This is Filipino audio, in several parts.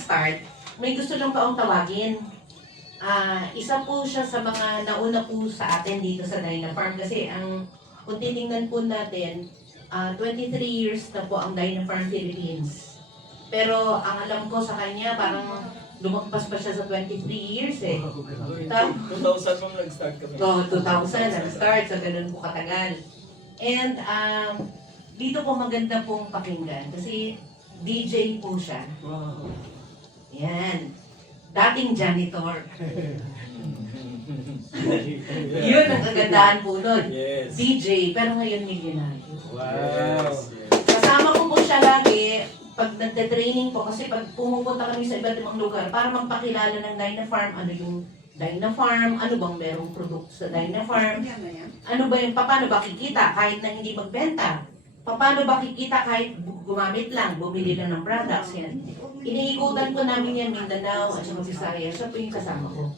mag-start, may gusto lang pa akong tawagin. Isa po siya sa mga nauna po sa atin dito sa Dyna Farm kasi kung titingnan po natin, 23 years na po ang Dyna Farm Philippines. Pero ang alam ko sa kanya, parang lumagpas pa siya sa 23 years eh. 2000 mong nag-start kami. 2000 nag-start, so ganun po katagal. And dito po maganda pong pakinggan kasi DJ po siya. Yan. Dating janitor. Yun ang kagandahan po nun. Yes. DJ, pero ngayon milyonaryo. Wow. Kasama ko po siya lagi pag nagte-training po kasi pag pumupunta kami sa iba't ibang lugar para magpakilala ng Dyna Farm, ano yung Dyna Farm, ano bang merong produkto sa Dyna Farm, ano ba yung, paano ba kikita kahit na hindi magbenta, paano ba kikita kahit gumamit lang, bumili lang ng products, yan. Iniikutan ko namin yan, Mindanao at saka Visayas, siya po yung kasama ko.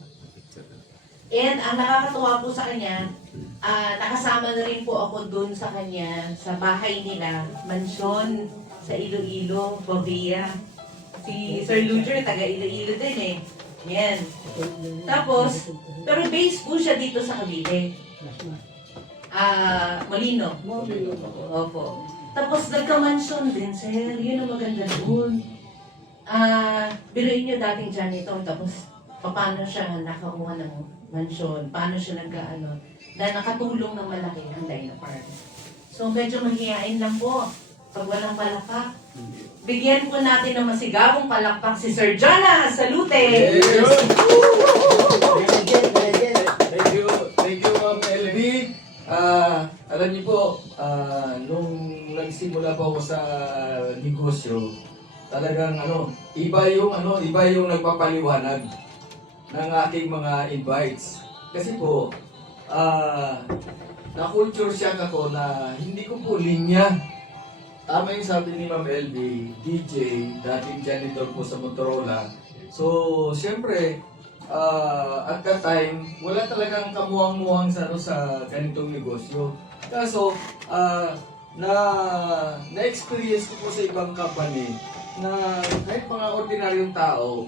And ang nakakatuwa po sa kanya, nakasama na rin po ako dun sa kanya, sa bahay nila, mansyon sa Iloilo, Bovia. Si Sir Luger, taga Iloilo din eh. Yan. Tapos, pero base po siya dito sa Cavite. Molino. Opo. Tapos nagka-mansion din, sir. Yun ang maganda doon. Biruin nyo dating janitor, tapos paano siya nakakuha ng mansion, paano siya na nakatulong ng malaki ang Dyna Farm. So medyo mahihain lang po pag walang palakpak. Bigyan po natin ng masigabong palakpak si Sir Jonah Salute. Yes. Thank you, Ma'am LB. Alam niyo po, nung nagsimula po ako sa negosyo, talagang iba yung nagpapaliwanag ng aking mga invites. Kasi po, na-culture shock ako na hindi ko po linya. Tama yung sabi ni Ma'am LB, DJ, dating janitor po sa Motorola. So, siyempre, at that time, wala talagang kamuhang-muhang sa ganitong negosyo. Kaso, na-experience ko po sa ibang company na kahit mga ordinaryong tao,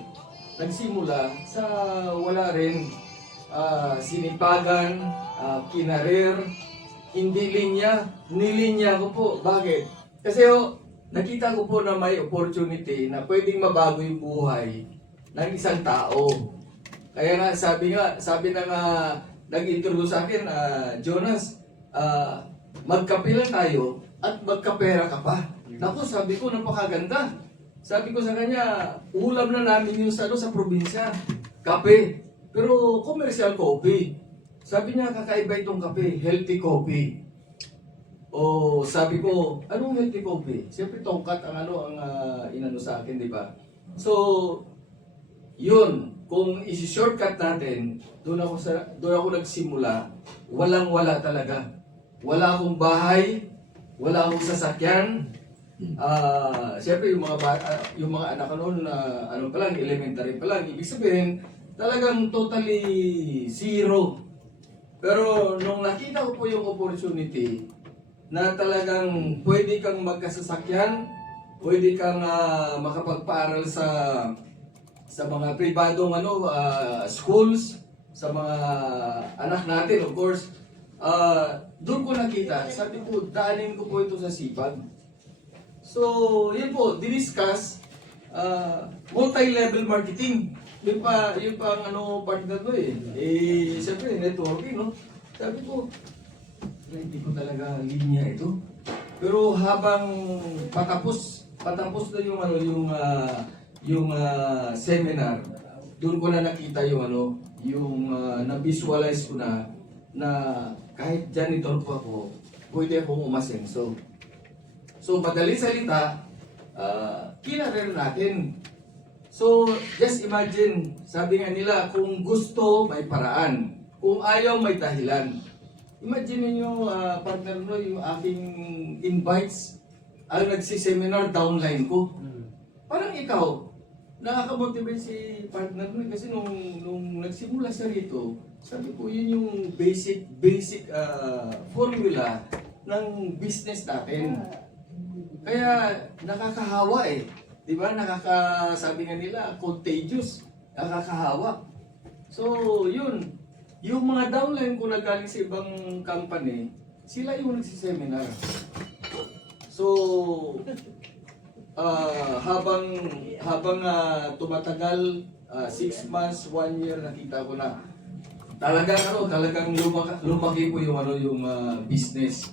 nagsimula sa wala rin sinipagan, kinarir, hindi linya, nilinya ko po. Bakit? Kasi nakita ko po na may opportunity na pwedeng mabago yung buhay ng isang tao. Kaya nga, sabi na nga, nag-introduce sa akin, Jonas, magkape lang tayo at magkapera ka pa. Naku, sabi ko, napakaganda. Sabi ko sa kanya, ulam na namin yung sa probinsya, kape. Pero commercial coffee. Sabi niya, kakaiba itong kape, healthy coffee. O sabi ko, anong healthy coffee? Siyempre tongkat ang inano sa akin, di ba? So, yun, kung isi-shortcut natin, doon ako nagsimula, walang-wala talaga. Wala akong bahay, wala akong sasakyan. Siyempre yung mga anak ko noon pa lang, elementary pa lang, ibig sabihin talagang totally zero. Pero nung nakita ko po yung opportunity na talagang pwede kang magkasasakyan, pwede kang makapagpaaral sa mga pribadong schools, sa mga anak natin, of course, doon ko nakita, sabi ko, daanin ko po ito sa sipag. So, yun po, diniscuss, multi-level marketing. Yun pa ang partner ko eh. Siyempre, networking, no? Sabi ko, hindi ko talaga linya ito. Pero habang patapos na yung seminar, doon ko na nakita yung na-visualize ko na kahit janitor po ako, pwede akong umasenso. So, madaling salita, kinarir natin. So, just imagine, sabi nga nila, kung gusto, may paraan. Kung ayaw, may dahilan. Imagine niyo, partner mo, yung aking invites, ang nagsiseminar downline ko. Parang ikaw, nakaka-motivate si partner mo. Kasi nung nagsimula siya rito, sabi ko, yun yung basic formula ng business natin. Kaya nakakahawa eh. Di ba? Sabi nga nila, contagious. Nakakahawak. So, yun. Yung mga downline ko na galing sa ibang company, sila yung nagsiseminar. So, habang tumatagal, 6 months, 1 year, nakita ko na talagang lumaki po yung business.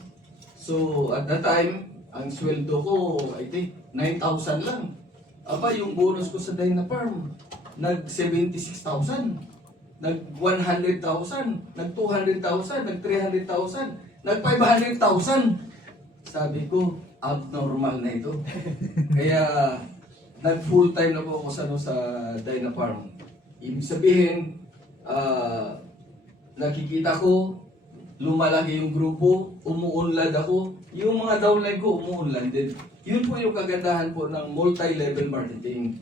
So, at that time, ang sweldo ko, I think, 9,000 lang. Aba, yung bonus ko sa Dynafarm, nag-76,000, nag-100,000, nag-200,000, nag-300,000, nag-500,000. Sabi ko, abnormal na ito. Kaya, nag-full time na po ako sa Dynafarm. Ibig sabihin, nakikita ko, lumalaki yung grupo, umuunlad ako, yung mga downline ko umuunlad din. Yun po yung kagandahan po ng multi-level marketing.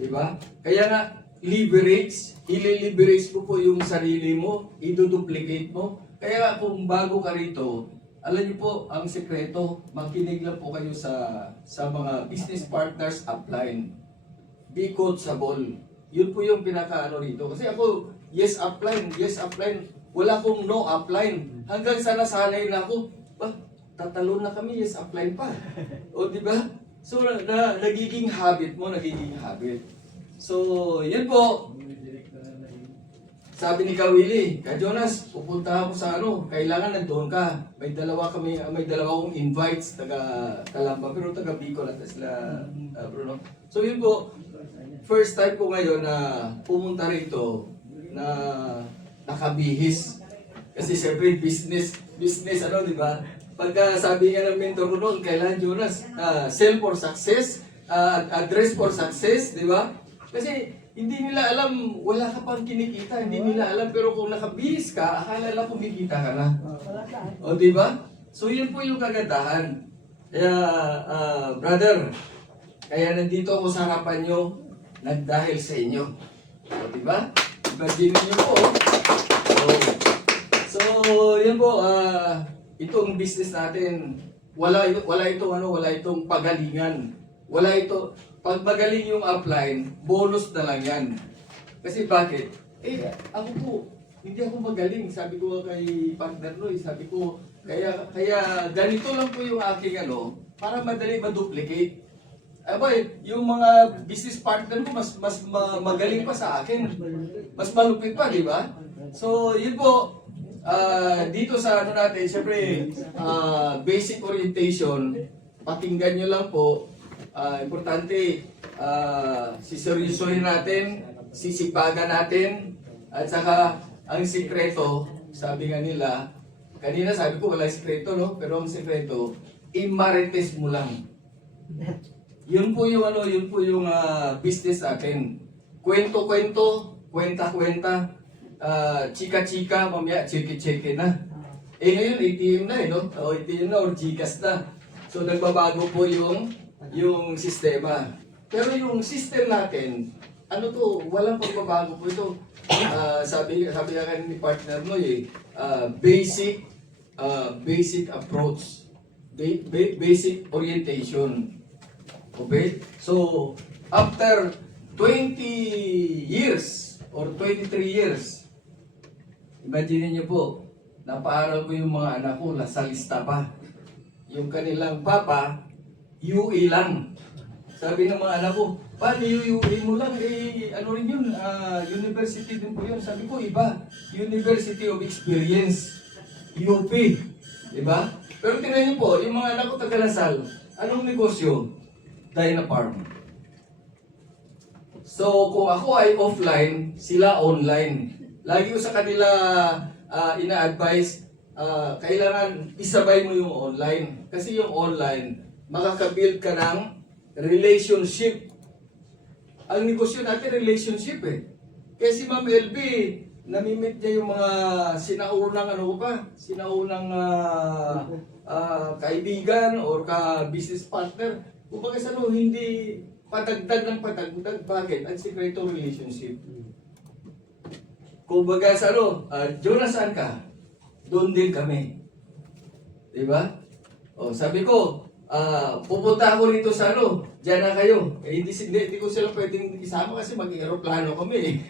Diba? Kaya nga, i-leverage mo po yung sarili mo, i-duplicate mo. Kaya kung bago ka rito, alam niyo po, ang sekreto, makinig lang po kayo sa mga business partners upline. Be coachable. Yun po yung pinaka-ano rito. Kasi ako, yes upline, wala akong no upline. Hanggang sa nasanay na ako, tatalo na kami, yes upline pa. O di ba? So nagiging habit mo, nagiging habit. So, yun po. Sabi ni Kawili, Jonas, pupunta ako sa kailangan nandoon ka. May dalawa akong invites, taga Calamba, pero taga Bicol at sila, Bruno. So, yun po, first time ko ngayon na pumunta rito na nakabihis. Kasi siyempre, business, di ba? Pagka sabi nga ng mentor ko noon, kailan Jonas, sell for success, address for success, di ba? Kasi hindi nila alam, wala ka pang kinikita, hindi nila alam, pero kung nakabihis ka, akala na kumikita ka na. O, di ba? So, yun po yung kagandahan. Kaya, brother, kaya nandito ako sa harapan nyo, nagdahil sa inyo. O, di ba? Imagine nyo po. So, yun po, itong business natin, wala itong pagalingan. Pag magaling yung upline, bonus na lang yan. Kasi bakit? Ako po, hindi ako magaling. Sabi ko kay partner Roy, sabi ko, kaya ganito lang po yung aking para madali ma-duplicate. Abay, yung mga business partner ko mas magaling pa sa akin. Mas malupit pa, di ba? So, yun po, dito sa natin, syempre, basic orientation, pakinggan nyo lang po, importante, siseryosohin natin, sisipagan natin, at saka, ang sikreto, sabi nga nila, kanina sabi ko wala sikreto, no? Pero ang sikreto, i-marites mo lang. Yun po yung business natin. Kwento-kwento, kwenta-kwenta, chika-chika, mamaya chiki-chiki na. Ngayon, ATM na no? O ATM na or Gcash na. So, nagbabago po yung sistema. Pero yung system natin, walang pagbabago po ito. Sabi nga kanina ni partner mo basic approach, basic orientation. Okay? So, after 20 years or 23 years, imagine niyo po, napaaral ko yung mga anak ko, nasa lista pa. Yung kanilang papa, UE lang. Sabi ng mga anak ko, paano UE mo lang? Ano rin yun? University din po yun. Sabi ko, iba. University of Experience. UP. Diba? Pero tingnan niyo po, yung mga anak ko taga Lasal, anong negosyo? Dynafarm. So, kung ako ay offline, sila online. Lagi ko sa kanila ina-advise, kailangan isabay mo yung online. Kasi yung online, makakabuild ka ng relationship. Ang negosyo natin, relationship Kaya si Ma'am LB, namimit niya yung mga sinaunang kaibigan or ka-business partner. Kumbaga sa hindi patagdag ng patagdag. Bakit? Ang sikreto relationship. Kumbaga sa Jonas, saan ka? Doon din kami. Diba? O, sabi ko, pupunta ako rito sa ano, dyan na kayo. Hindi ko sila pwedeng isama kasi mag-aeroplano kami.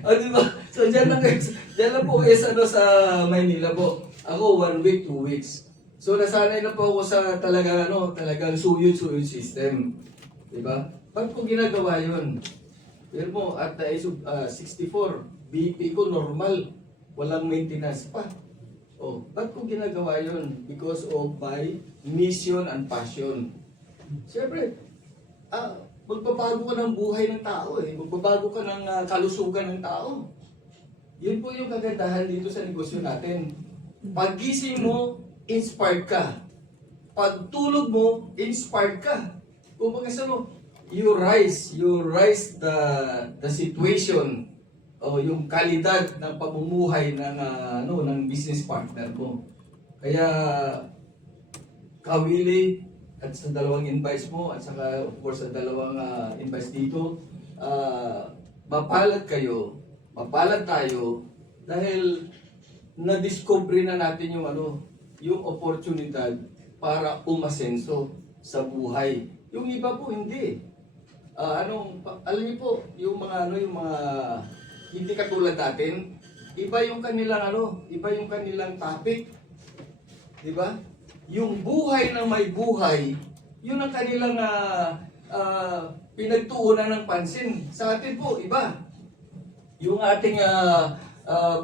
O, di ba? So, dyan lang po kayo sa, ano, sa Maynila po. Ako, 1 week, 2 weeks. So, nasanay na po ako sa talagang suyod-suyod system. Di ba? Ba't ko ginagawa yun? Pero mo, at the age of 64, BP ko normal. Walang maintenance pa. Oh, ba't ko ginagawa yun? Because of my mission and passion. Siyempre, magbabago ka ng buhay ng tao eh. Magbabago ka ng kalusugan ng tao. Yun po yung kagandahan dito sa negosyo natin. Paggising mo, inspired ka. Pagtulog mo, inspired ka. Kung you rise the situation o yung kalidad ng pamumuhay ng business partner mo. Kaya Kawili at sa dalawang invites mo at saka of course sa dalawang invites dito, mapalad kayo, mapalad tayo dahil na-discover na natin yung oportunidad para umasenso sa buhay. Yung iba po hindi. Alam niyo po, yung mga hindi katulad natin, iba yung kanilang topic. 'Di ba? Yung buhay ng may buhay, yun ang kanilang pinagtuunan ng pansin. Sa atin po, iba. Yung ating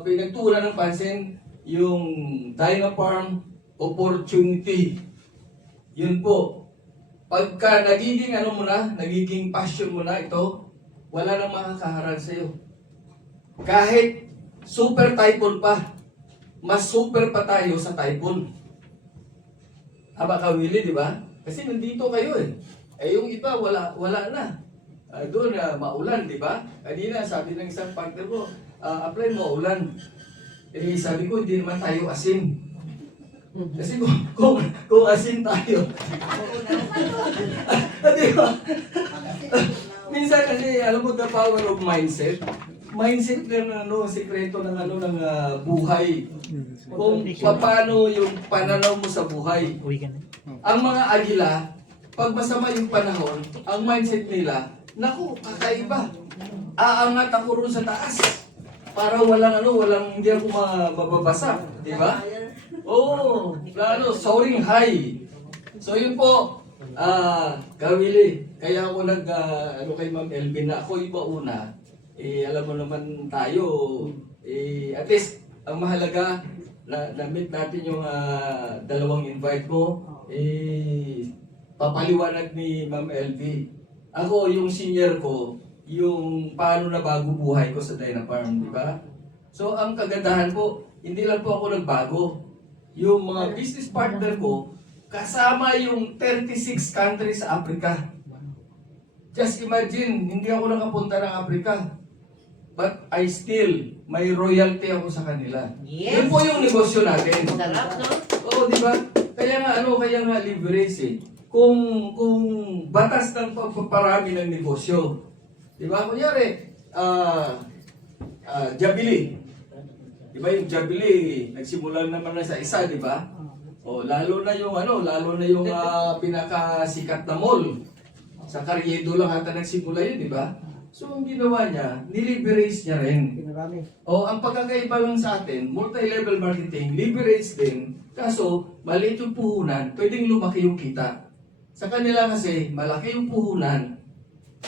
pinagtuunan ng pansin, yung Dynafarm opportunity. Yun po. Pagka nagiging passion mo na ito, wala nang makakaharang sa'yo. Kahit super typhoon pa, mas super pa tayo sa typhoon. Haba Kawili, di ba? Kasi nandito kayo eh. Eh yung iba, wala na. Doon maulan, di ba? Kanina, sabi ng isang partner ko, apply mo ulan. Eh sabi ko, hindi naman tayo asin. Kasi kung asin tayo. Di ba? Minsan kasi, alam mo, the power of mindset. Mindset lang sikreto ng buhay. Kung paano yung pananaw mo sa buhay. Ang mga agila, pag masama yung panahon, ang mindset nila, naku, kakaiba. Aangat ako ron sa taas. Para walang hindi ako mababasa, di ba? Oo, soaring high. So yun po, Kawili, kaya ako kay Ma'am Elvin na ako iba una. Alam mo naman tayo, at least, ang mahalaga, na-meet natin yung dalawang invite mo, papaliwanag ni Ma'am LV. Ako, yung senior ko, yung paano na bago buhay ko sa Dynafarm, di ba? So, ang kagandahan po, hindi lang po ako nagbago. Yung mga business partner ko, kasama yung 36 countries sa Africa. Just imagine, hindi ako nakapunta ng Africa. But I still, may royalty ako sa kanila. Yes. Yun po yung negosyo natin. Sarap, no? Oo, di ba? Kaya nga leverage eh. Kung batas ng pagpaparami ng negosyo. Di ba? Kunyari, Jabili. Di ba yung Jabili, nagsimula naman na sa isa, di ba? O, lalo na yung pinakasikat na mall. Sa Carriedo lang ata nagsimula yun, di ba? So, ang ginawa niya, niliberate niya rin. O, ang pagkakaiba lang sa atin, multi-level marketing, leverage din. Kaso, maliit yung puhunan, pwedeng lumaki yung kita. Sa kanila kasi, malaki yung puhunan,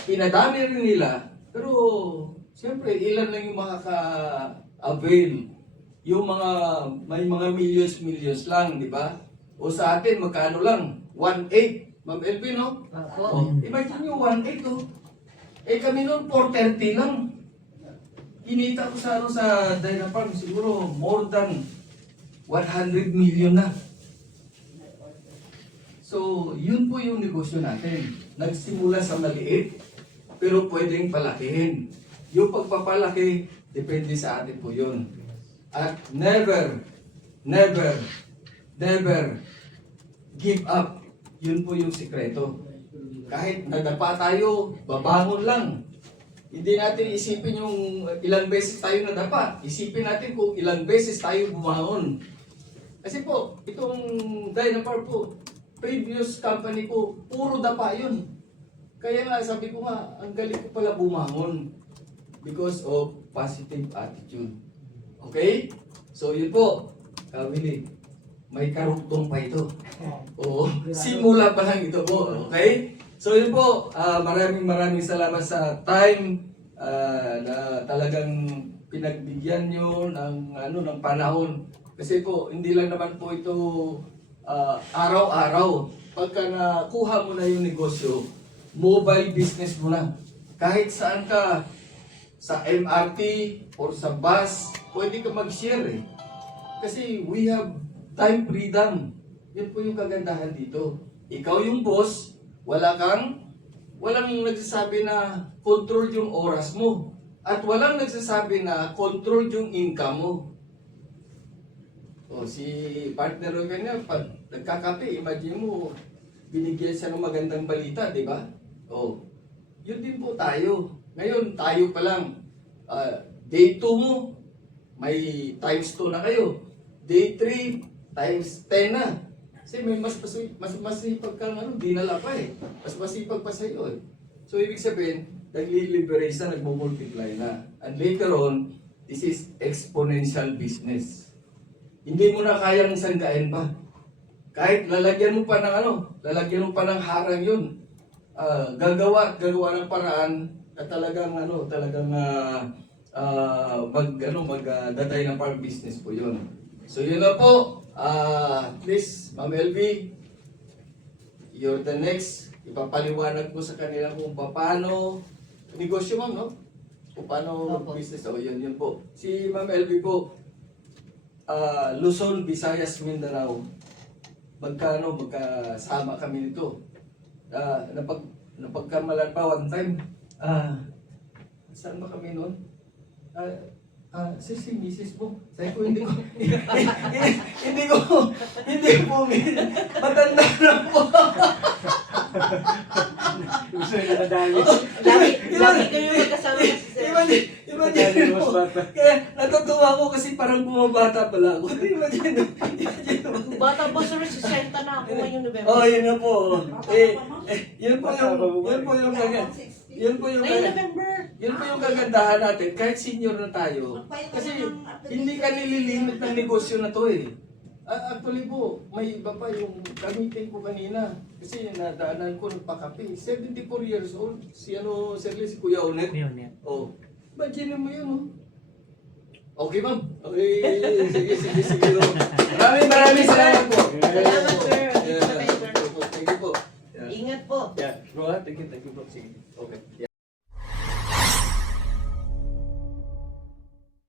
pinadami rin nila, pero, siyempre, ilan lang yung makaka-avail. Yung may mga millions lang, di ba? O sa atin, magkano lang? 1.8. Ma'am Elvin, no? O, imagine nyo, 1.8, no? Kami noon, 430 lang. Kinita ko sa Dynafarm, siguro more than 100 million na. So, yun po yung negosyo natin. Nagsimula sa maliit, pero pwedeng palakihin. Yung pagpapalaki, depende sa atin po yun. At never give up. Yun po yung sikreto. Kahit nadapa tayo, babangon lang. Hindi natin isipin yung ilang beses tayo nadapa. Isipin natin kung ilang beses tayo bumangon. Kasi po, itong Dynafarm po, previous company ko, puro dapa yun. Kaya nga, sabi ko nga, ang galing ko pala bumangon because of positive attitude. Okay? So, yun po. Willie, may karugtong pa ito. Oo, simula pa lang ito po. Okay? So, yun po. Maraming salamat sa time na talagang pinagbigyan nyo ng panahon. Kasi po, hindi lang naman po ito araw-araw. Pagka nakuha mo na yung negosyo, mobile business mo na. Kahit saan ka, sa MRT or sa bus, pwede ka mag-share eh. Kasi we have time freedom. Yun po yung kagandahan dito. Ikaw yung boss, walang nagsasabi na control yung oras mo. At walang nagsasabi na control yung income mo. O si partner ko kanya, pag nagkakape, imagine mo, binigyan siya ng magandang balita, di ba? O, yun din po tayo. Ngayon, tayo pa lang. Day 2 mo, may times 2 na kayo. Day 3, times 10 na. Kasi may mas masipag kang dinala pa eh. Mas masipag pa sa'yo eh. So, ibig sabihin, nagli-liberate na, nagmo-multiply na. And later on, this is exponential business. Hindi mo na kayang sanggain pa. Kahit lalagyan mo pa ng harang yun. Gagawa ng paraan at talagang magdatay ng farm business po yun. So yun na po. Please, Ma'am LV, you're the next. Ipapaliwanag ko sa kanila kung paano negosyo, ma'am, no? Kung paano business. O yun po. Si Ma'am LV po, Luzon, Visayas, Mindanao. Magkasama kami nito. Napagkamalan pa one time. Saan ba kami noon? Si Mrs. mo. Sabi ko, hindi po, matanda na po. Lagi kayo magkasama sa sir. Imagine mo. Kaya natutuwa ko kasi parang bumabata pala ako. Imagine mo. Bata ba sir, 60 na ako ngayong November. Oh, yun na po. Yun po yung ganyan. Yun po yung Ngayong November. Yun po yung kagandahan natin, kahit senior na tayo. Kasi hindi ka nililimit ng negosyo na to eh. Actually po, may iba pa yung gamitin ko kanina. Kasi nadaanan ko nagpakape. 74 years old. Si Kuya Onet. Oh. Imagine mo yun, oh. Okay, ma'am. Okay. Sige. Maraming salamat po. Salamat, sir. Thank you po. Ingat po. Yeah. Bro, thank you po. Sige. Okay. Yeah.